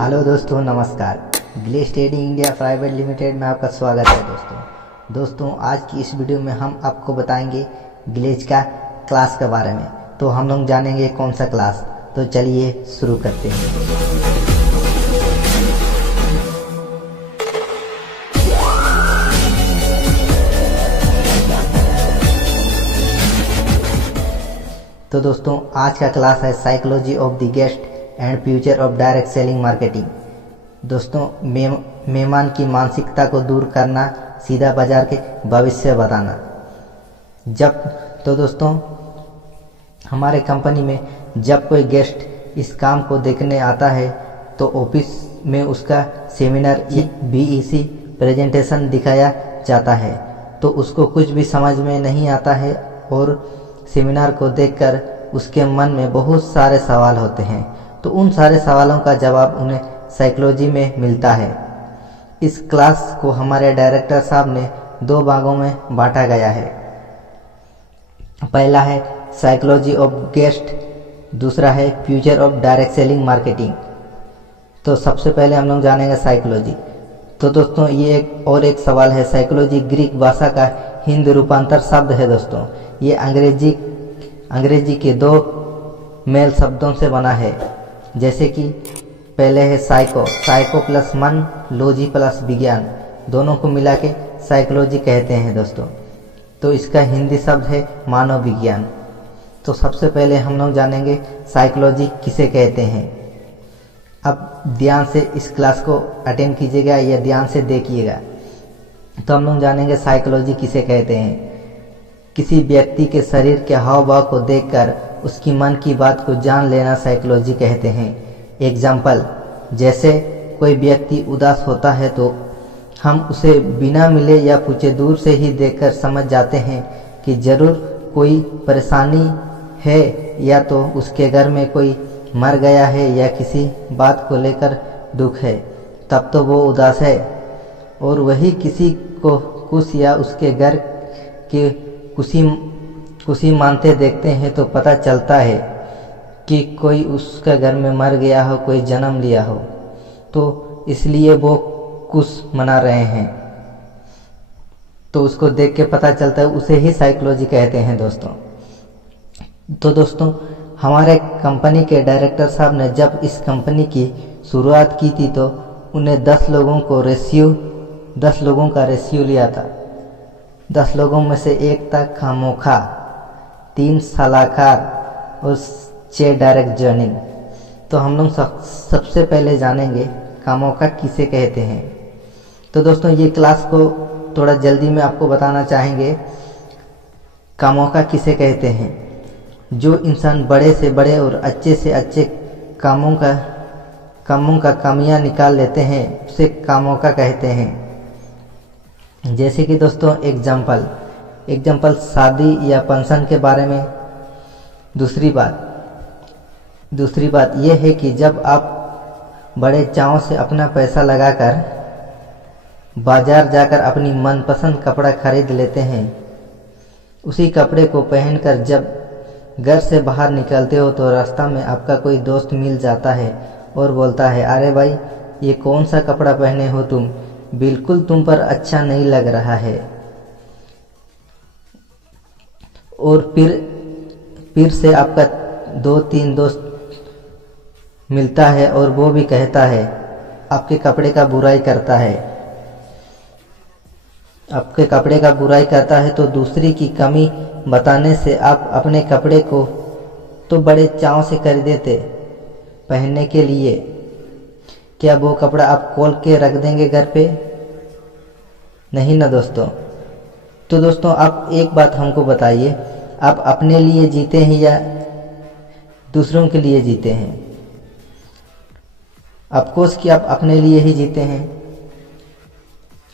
Hello दोस्तों, नमस्कार। Glaze trading India private limited में आपका स्वागत है दोस्तों आज की इस वीडियो में हम आपको बताएंगे ग्लेज का क्लास के बारे में। तो हम लोग जानेंगे कौन सा क्लास। तो चलिए शुरू करते हैं। तो दोस्तों आज का क्लास है psychology of the guest and future of direct selling marketing. दोस्तों मेहमान की मानसिकता को दूर करना, सीधा बाजार के भविष्य बताना। दोस्तों हमारे कंपनी में जब कोई गेस्ट इस काम को देखने आता है तो ऑफिस में उसका सेमिनार BEC प्रेजेंटेशन दिखाया जाता है। तो उसको कुछ भी समझ में नहीं आता है और सेमिनार को देखकर उसके मन में बहुत सारे सवाल होते हैं। तो उन सारे सवालों का जवाब उन्हें साइकोलॉजी में मिलता है। इस क्लास को हमारे डायरेक्टर साहब ने 2 भागों में बांटा गया है। पहला है साइकोलॉजी ऑफ गेस्ट, दूसरा है future of direct selling marketing. तो सबसे पहले हम लोग जानेंगे साइकोलॉजी। तो दोस्तों ये एक सवाल है, साइकोलॉजी ग्रीक भाषा का हिंदी रूपांतर शब्द है। दोस्तों ये अंग्रेजी के 2 मेल शब्दों से बना है। जैसे कि पहले है साइको प्लस मन, लॉजी प्लस विज्ञान, दोनों को मिला के साइकोलॉजी कहते हैं दोस्तों। तो इसका हिंदी शब्द है मानव विज्ञान। तो सबसे पहले हम लोग जानेंगे साइकोलॉजी किसे कहते हैं। अब ध्यान से इस क्लास को अटेंड कीजिएगा या ध्यान से देखिएगा। तो हम लोग जानेंगे साइकोलॉजी किसे कहते हैं। किसी व्यक्ति के शरीर के हाव भाव को देखकर उसकी मन की बात को जान लेना साइकोलॉजी कहते हैं। एग्जाम्पल, जैसे कोई व्यक्ति उदास होता है तो हम उसे बिना मिले या पूछे दूर से ही देखकर समझ जाते हैं कि जरूर कोई परेशानी है, या तो उसके घर में कोई मर गया है या किसी बात को लेकर दुख है, तब तो वो उदास है। और वही किसी को खुश या उसके घर के खुशी मानते देखते हैं तो पता चलता है कि कोई उसका घर में मर गया हो, कोई जन्म लिया हो, तो इसलिए वो खुश मना रहे हैं। तो उसको देख के पता चलता है, उसे ही साइकोलॉजी कहते हैं दोस्तों। तो दोस्तों हमारे कंपनी के डायरेक्टर साहब ने जब इस कंपनी की शुरुआत की थी तो उन्हें 10 लोगों का रेशियो लिया था। 10 लोगों में से 1 था खामोखा, 3 सलाहकार और 6 डायरेक्ट जर्निंग। तो हम लोग सबसे पहले जानेंगे खामोखा किसे कहते हैं। तो दोस्तों ये क्लास को थोड़ा जल्दी में आपको बताना चाहेंगे। खामोखा किसे कहते हैं? जो इंसान बड़े से बड़े और अच्छे से अच्छे कामों का कमियां निकाल लेते हैं, उसे खामोखा कहते हैं। जैसे कि दोस्तों एग्जाम्पल शादी या फंक्शन के बारे में। दूसरी बात यह है कि जब आप बड़े चाव से अपना पैसा लगाकर बाजार जाकर अपनी मनपसंद कपड़ा खरीद लेते हैं, उसी कपड़े को पहनकर जब घर से बाहर निकलते हो तो रास्ता में आपका कोई दोस्त मिल जाता है और बोलता है, अरे भाई ये कौन सा कपड़ा पहने हो तुम, बिल्कुल तुम पर अच्छा नहीं लग रहा है। और फिर से आपका 2-3 दोस्त मिलता है और वो भी कहता है, आपके कपड़े का बुराई करता है। तो दूसरी की कमी बताने से आप अपने कपड़े को तो बड़े चाव से खरीदे थे पहनने के लिए, क्या वो कपड़ा आप खोल के रख देंगे घर पे? नहीं ना दोस्तों। तो दोस्तों आप एक बात हमको बताइए, आप अपने लिए जीते हैं या दूसरों के लिए जीते हैं? ऑफकोर्स कि आप अपने लिए ही जीते हैं।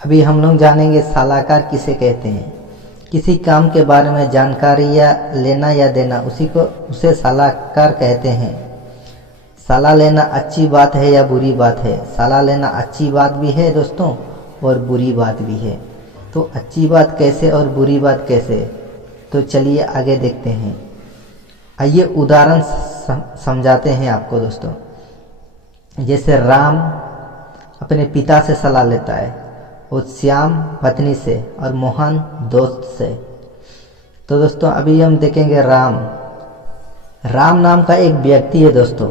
अभी हम लोग जानेंगे सलाहकार किसे कहते हैं। किसी काम के बारे में जानकारी या लेना या देना, उसे सलाहकार कहते हैं। सलाह लेना अच्छी बात है या बुरी बात है? सलाह लेना अच्छी बात भी है दोस्तों और बुरी बात भी है। तो अच्छी बात कैसे और बुरी बात कैसे? तो चलिए आगे देखते हैं। आइए उदाहरण समझाते हैं आपको दोस्तों। जैसे राम अपने पिता से सलाह लेता है और श्याम पत्नी से और मोहन दोस्त से। तो दोस्तों अभी हम देखेंगे राम नाम का एक व्यक्ति है दोस्तों।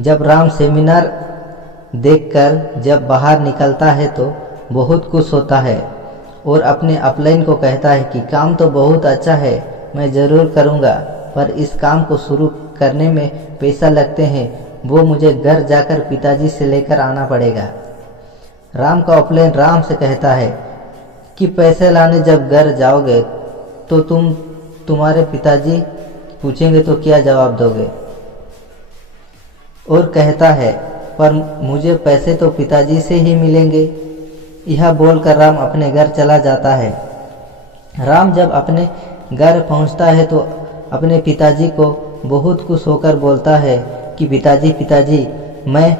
जब राम सेमिनार देखकर जब बाहर निकलता है तो बहुत खुश होता है और अपने अपलाइन को कहता है कि काम तो बहुत अच्छा है, मैं ज़रूर करूँगा, पर इस काम को शुरू करने में पैसा लगते हैं, वो मुझे घर जाकर पिताजी से लेकर आना पड़ेगा। राम का अपलाइन राम से कहता है कि पैसे लाने जब घर जाओगे तो तुम्हारे पिताजी पूछेंगे तो क्या जवाब दोगे। और कहता है पर मुझे पैसे तो पिताजी से ही मिलेंगे। यह बोलकर राम अपने घर चला जाता है। राम जब अपने घर पहुंचता है तो अपने पिताजी को बहुत खुश होकर बोलता है कि पिताजी मैं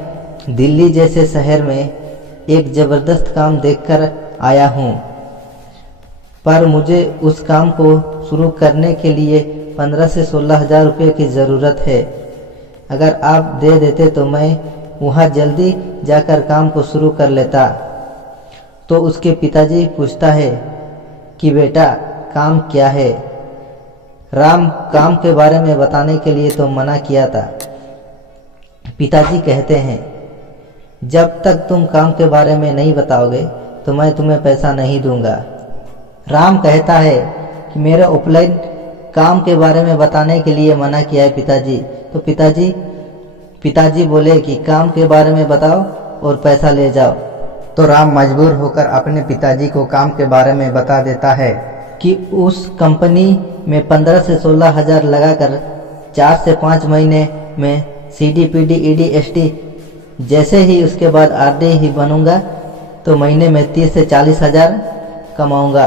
दिल्ली जैसे शहर में एक ज़बरदस्त काम देखकर आया हूँ, पर मुझे उस काम को शुरू करने के लिए 15 से 16 हज़ार रुपये की ज़रूरत है। अगर आप दे देते तो मैं वहाँ जल्दी जाकर काम को शुरू कर लेता। तो उसके पिताजी पूछता है कि बेटा काम क्या है। राम काम के बारे में बताने के लिए तो मना किया था। पिताजी कहते हैं जब तक तुम काम के बारे में नहीं बताओगे तो मैं तुम्हें पैसा नहीं दूंगा। राम कहता है कि मेरे उपलाइन काम के बारे में बताने के लिए मना किया है पिताजी। तो पिताजी बोले कि काम के बारे में बताओ और पैसा ले जाओ। तो राम मजबूर होकर अपने पिताजी को काम के बारे में बता देता है कि उस कंपनी में 15 से 16 हज़ार लगाकर 4 से 5 महीने में CDPD ED ST जैसे ही उसके बाद RD ही बनूंगा तो महीने में 30 से 40 हज़ार कमाऊंगा।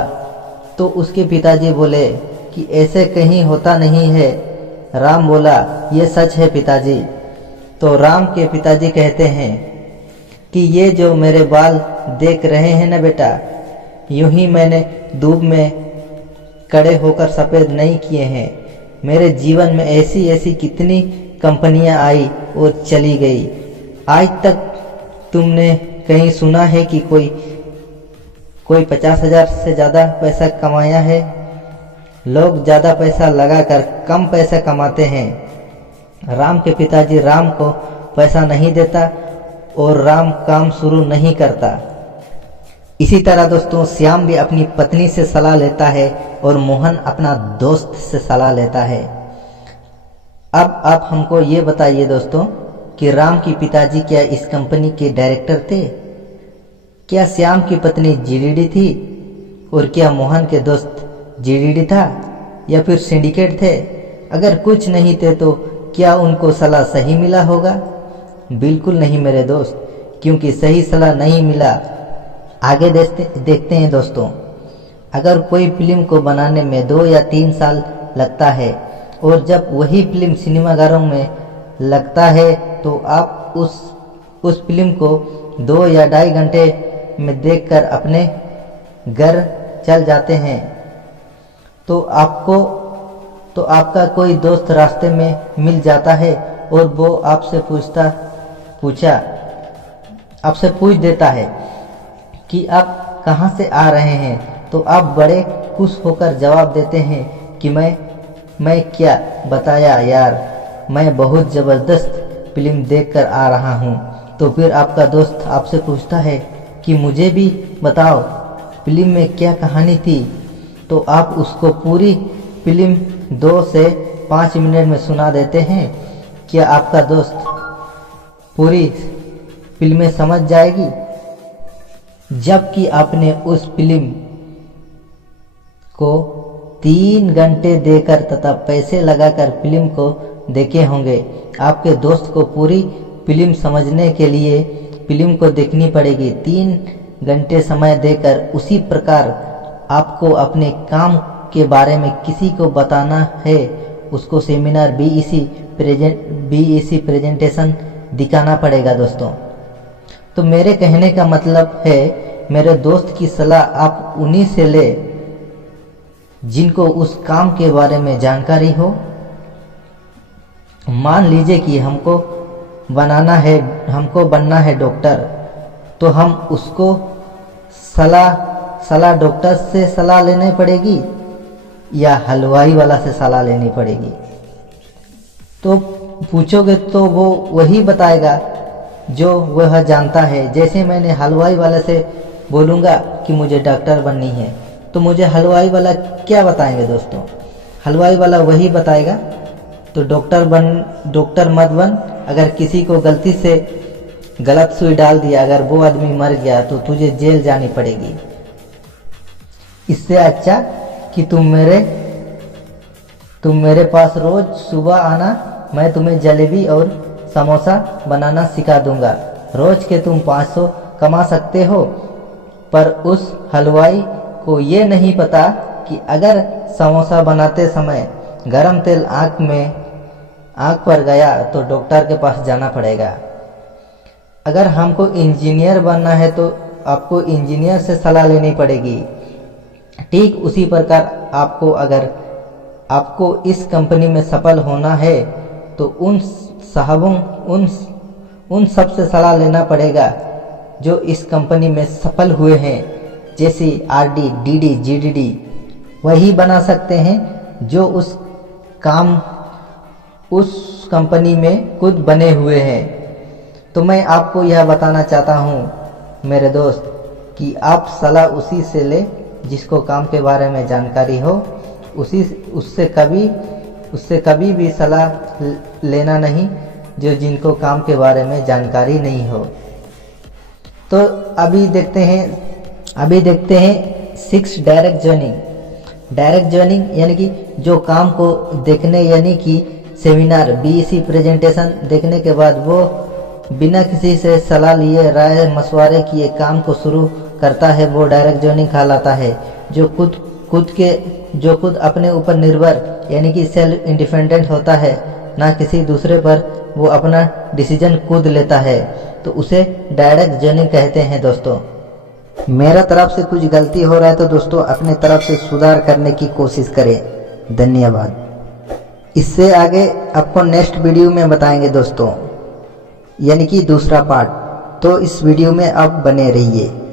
तो उसके पिताजी बोले कि ऐसे कहीं होता नहीं है। राम बोला ये सच है पिताजी। तो राम के पिताजी कहते हैं कि ये जो मेरे बाल देख रहे हैं ना बेटा, यूं ही मैंने धूप में खड़े होकर सफ़ेद नहीं किए हैं। मेरे जीवन में ऐसी ऐसी कितनी कंपनियां आई और चली गई। आज तक तुमने कहीं सुना है कि कोई 50 हज़ार से ज़्यादा पैसा कमाया है? लोग ज़्यादा पैसा लगाकर कम पैसा कमाते हैं। राम के पिताजी राम को पैसा नहीं देता और राम काम शुरू नहीं करता। इसी तरह दोस्तों श्याम भी अपनी पत्नी से सलाह लेता है और मोहन अपना दोस्त से सलाह लेता है। अब आप हमको ये बताइए दोस्तों कि राम की पिताजी क्या इस कंपनी के डायरेक्टर थे? क्या श्याम की पत्नी GDD थी? और क्या मोहन के दोस्त GDD था या फिर सिंडिकेट थे? अगर कुछ नहीं थे तो क्या उनको सलाह सही मिला होगा? बिल्कुल नहीं मेरे दोस्त, क्योंकि सही सलाह नहीं मिला। आगे देखते हैं दोस्तों। अगर कोई फिल्म को बनाने में 2 या 3 साल लगता है और जब वही फिल्म सिनेमाघरों में लगता है तो आप उस फिल्म को 2 या 2.5 घंटे में देखकर अपने घर चल जाते हैं। तो आपका कोई दोस्त रास्ते में मिल जाता है और वो आपसे पूछ देता है कि आप कहाँ से आ रहे हैं। तो आप बड़े खुश होकर जवाब देते हैं कि मैं क्या बताया यार, मैं बहुत ज़बरदस्त फिल्म देखकर आ रहा हूँ। तो फिर आपका दोस्त आपसे पूछता है कि मुझे भी बताओ फिल्म में क्या कहानी थी। तो आप उसको पूरी फिल्म 2 से 5 मिनट में सुना देते हैं। क्या आपका दोस्त पूरी फिल्में समझ जाएगी? जबकि आपने उस फिल्म को 3 घंटे देकर तथा पैसे लगाकर फिल्म को देखे होंगे। आपके दोस्त को पूरी फिल्म समझने के लिए फिल्म को देखनी पड़ेगी 3 घंटे समय देकर। उसी प्रकार आपको अपने काम के बारे में किसी को बताना है, उसको सेमिनार BEC प्रेजेंटेशन दिखाना पड़ेगा दोस्तों। तो मेरे कहने का मतलब है मेरे दोस्त की सलाह आप उन्हीं से ले जिनको उस काम के बारे में जानकारी हो। मान लीजिए कि हमको हमको बनना है डॉक्टर, तो हम उसको सलाह डॉक्टर से सलाह लेनी पड़ेगी या हलवाई वाला से सलाह लेनी पड़ेगी? तो पूछोगे तो वो वही बताएगा जो वह जानता है। जैसे मैंने हलवाई वाले से बोलूँगा कि मुझे डॉक्टर बननी है, तो मुझे हलवाई वाला क्या बताएंगे दोस्तों? हलवाई वाला वही बताएगा, तो डॉक्टर मत बन। अगर किसी को गलती से गलत सुई डाल दिया, अगर वो आदमी मर गया तो तुझे जेल जानी पड़ेगी। इससे अच्छा कि तुम मेरे पास रोज सुबह आना, मैं तुम्हें जलेबी और समोसा बनाना सिखा दूंगा। रोज के तुम 500 कमा सकते हो। पर उस हलवाई को ये नहीं पता कि अगर समोसा बनाते समय गरम तेल आँख पर गया तो डॉक्टर के पास जाना पड़ेगा। अगर हमको इंजीनियर बनना है तो आपको इंजीनियर से सलाह लेनी पड़ेगी। ठीक उसी प्रकार अगर आपको इस कंपनी में सफल होना है तो उन सब से सलाह लेना पड़ेगा जो इस कंपनी में सफल हुए हैं। जैसे आरडी, डीडी, जीडीडी वही बना सकते हैं जो उस कंपनी में खुद बने हुए हैं। तो मैं आपको यह बताना चाहता हूँ मेरे दोस्त कि आप सलाह उसी से ले जिसको काम के बारे में जानकारी हो। उससे कभी भी सलाह लेना नहीं जिनको काम के बारे में जानकारी नहीं हो। तो अभी देखते हैं 6 डायरेक्ट ज्वाइनिंग यानी कि जो काम को देखने यानी कि सेमिनार बीईसी प्रेजेंटेशन देखने के बाद वो बिना किसी से सलाह लिए राय मशवरे किए काम को शुरू करता है, वो डायरेक्ट ज्वाइनिंग कहलाता है। जो खुद अपने ऊपर निर्भर यानी कि सेल्फ इंडिपेंडेंट होता है, ना किसी दूसरे पर वो अपना डिसीजन खुद लेता है, तो उसे डायरेक्ट ज्वाइनिंग कहते हैं। दोस्तों मेरा तरफ से कुछ गलती हो रहा है तो दोस्तों अपने तरफ से सुधार करने की कोशिश करें। धन्यवाद। इससे आगे आपको नेक्स्ट वीडियो में बताएंगे दोस्तों, यानी कि दूसरा पार्ट। तो इस वीडियो में आप बने रहिए।